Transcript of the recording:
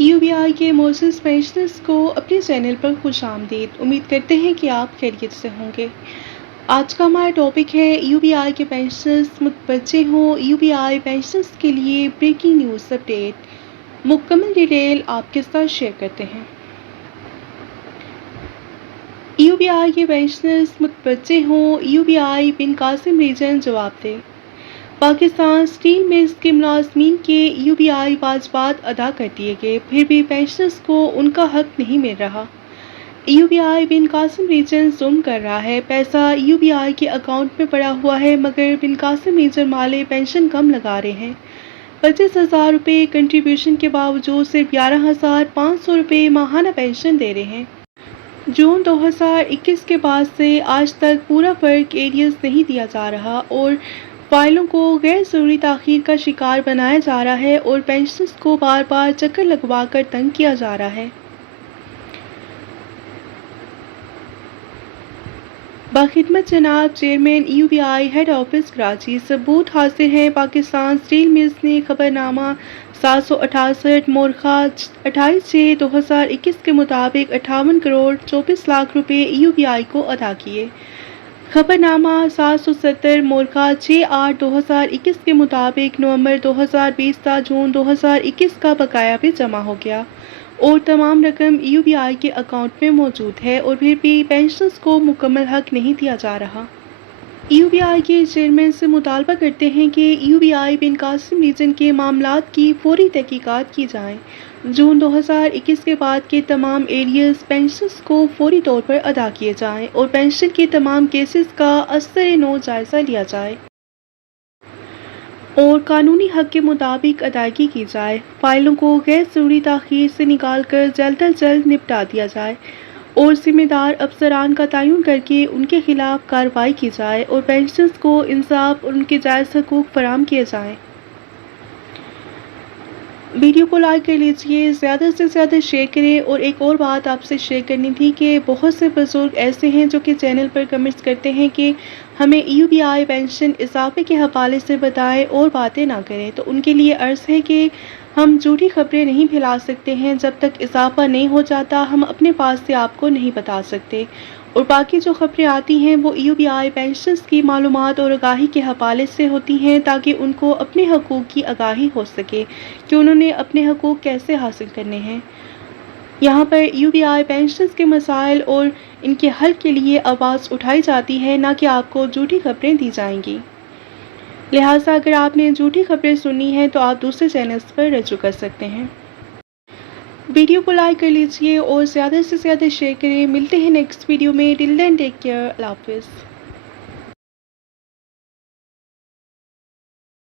UBI کے معزز pensioners کو اپنے چینل پر خوش آمدید۔ امید کرتے ہیں کہ آپ خیریت سے ہوں گے۔ آج کا ہمارا ٹاپک ہے UBI کے پینشنرز متوجہ ہوں۔ UBI پینشنرز کے لیے بریکنگ نیوز اپڈیٹ، مکمل ڈیٹیل آپ کے ساتھ شیئر کرتے ہیں۔ UBI کے پینشنرز متوجہ ہوں۔ UBI بن قاسم ریجن جواب دے۔ پاکستان اسٹیل ملز کے ملازمین کے UBI واجبات ادا کر دیے گئے، پھر بھی پینشنرز کو ان کا حق نہیں مل رہا۔ UBI بن قاسم ریجن ظلم کر رہا ہے۔ پیسہ UBI کے اکاؤنٹ میں پڑا ہوا ہے، مگر بن قاسم ریجن والے پینشن کم لگا رہے ہیں۔ 25,000 روپے کنٹریبیوشن کے باوجود صرف 11,500 روپے ماہانہ پینشن دے رہے ہیں۔ جون 2021 کے بعد سے آج تک پورا فرق ایریئرز نہیں دیا جا رہا اور فائلوں کو غیر ضروری تاخیر کا شکار بنایا جا رہا ہے اور پینشنرز کو بار بار چکر لگوا کر تنگ کیا جا رہا ہے۔ باخدمت جناب chairman UBI head office Karachi, ثبوت حاصل ہے۔ پاکستان اسٹیل ملز نے خبر نامہ 768 مورخہ 28/6/2021 کے مطابق 58 کروڑ 24 لاکھ روپے UBI کو ادا کیے۔ خبر نامہ 770 مورخہ 6/8/2021 کے مطابق نومبر 2020 تا جون 2021 کا بقایا بھی جمع ہو گیا اور تمام رقم UBI کے اکاؤنٹ میں موجود ہے، اور پھر بھی پینشنرز کو مکمل حق نہیں دیا جا رہا۔ UBI کے چیئرمین سے مطالبہ کرتے ہیں کہ UBI بن قاسم ریجن کے معاملات کی فوری تحقیقات کی جائیں۔ جون 2021 کے بعد کے تمام ایریئرز پینشنرز کو فوری طور پر ادا کیے جائیں اور پینشن کے تمام کیسز کا ازسر نو جائزہ لیا جائے اور قانونی حق کے مطابق ادائیگی کی جائے۔ فائلوں کو غیر ضروری تاخیر سے نکال کر جلد از جلد نپٹا دیا جائے اور ذمہ دار افسران کا تعین کر کے ان کے خلاف کارروائی کی جائے اور پینشنرز کو انصاف اور ان کے جائز حقوق فراہم کیے جائیں۔ ویڈیو کو لائک کر لیجئے، زیادہ سے زیادہ شیئر کریں، اور ایک اور بات آپ سے شیئر کرنی تھی کہ بہت سے بزرگ ایسے ہیں جو کہ چینل پر کمنٹس کرتے ہیں کہ ہمیں UBI پینشن اضافے کے حوالے سے بتائیں اور باتیں نہ کریں، تو ان کے لیے عرض ہے کہ ہم جھوٹی خبریں نہیں پھیلا سکتے ہیں۔ جب تک اضافہ نہیں ہو جاتا ہم اپنے پاس سے آپ کو نہیں بتا سکتے، اور باقی جو خبریں آتی ہیں وہ UBI پینشنرز کی معلومات اور آگاہی کے حوالے سے ہوتی ہیں، تاکہ ان کو اپنے حقوق کی آگاہی ہو سکے کہ انہوں نے اپنے حقوق کیسے حاصل کرنے ہیں۔ یہاں پر UBI پینشنرز کے مسائل اور ان کے حل کے لیے آواز اٹھائی جاتی ہے، نہ کہ آپ کو جھوٹی خبریں دی جائیں گی۔ لہٰذا اگر آپ نے جھوٹی خبریں سنی ہیں تو آپ دوسرے چینلز پر رجوع کر سکتے ہیں۔ ویڈیو کو لائک کر لیجئے اور زیادہ سے زیادہ شیئر کریں۔ ملتے ہیں نیکسٹ ویڈیو میں۔ ٹل دین ٹیک کیئر، اللہ حافظ۔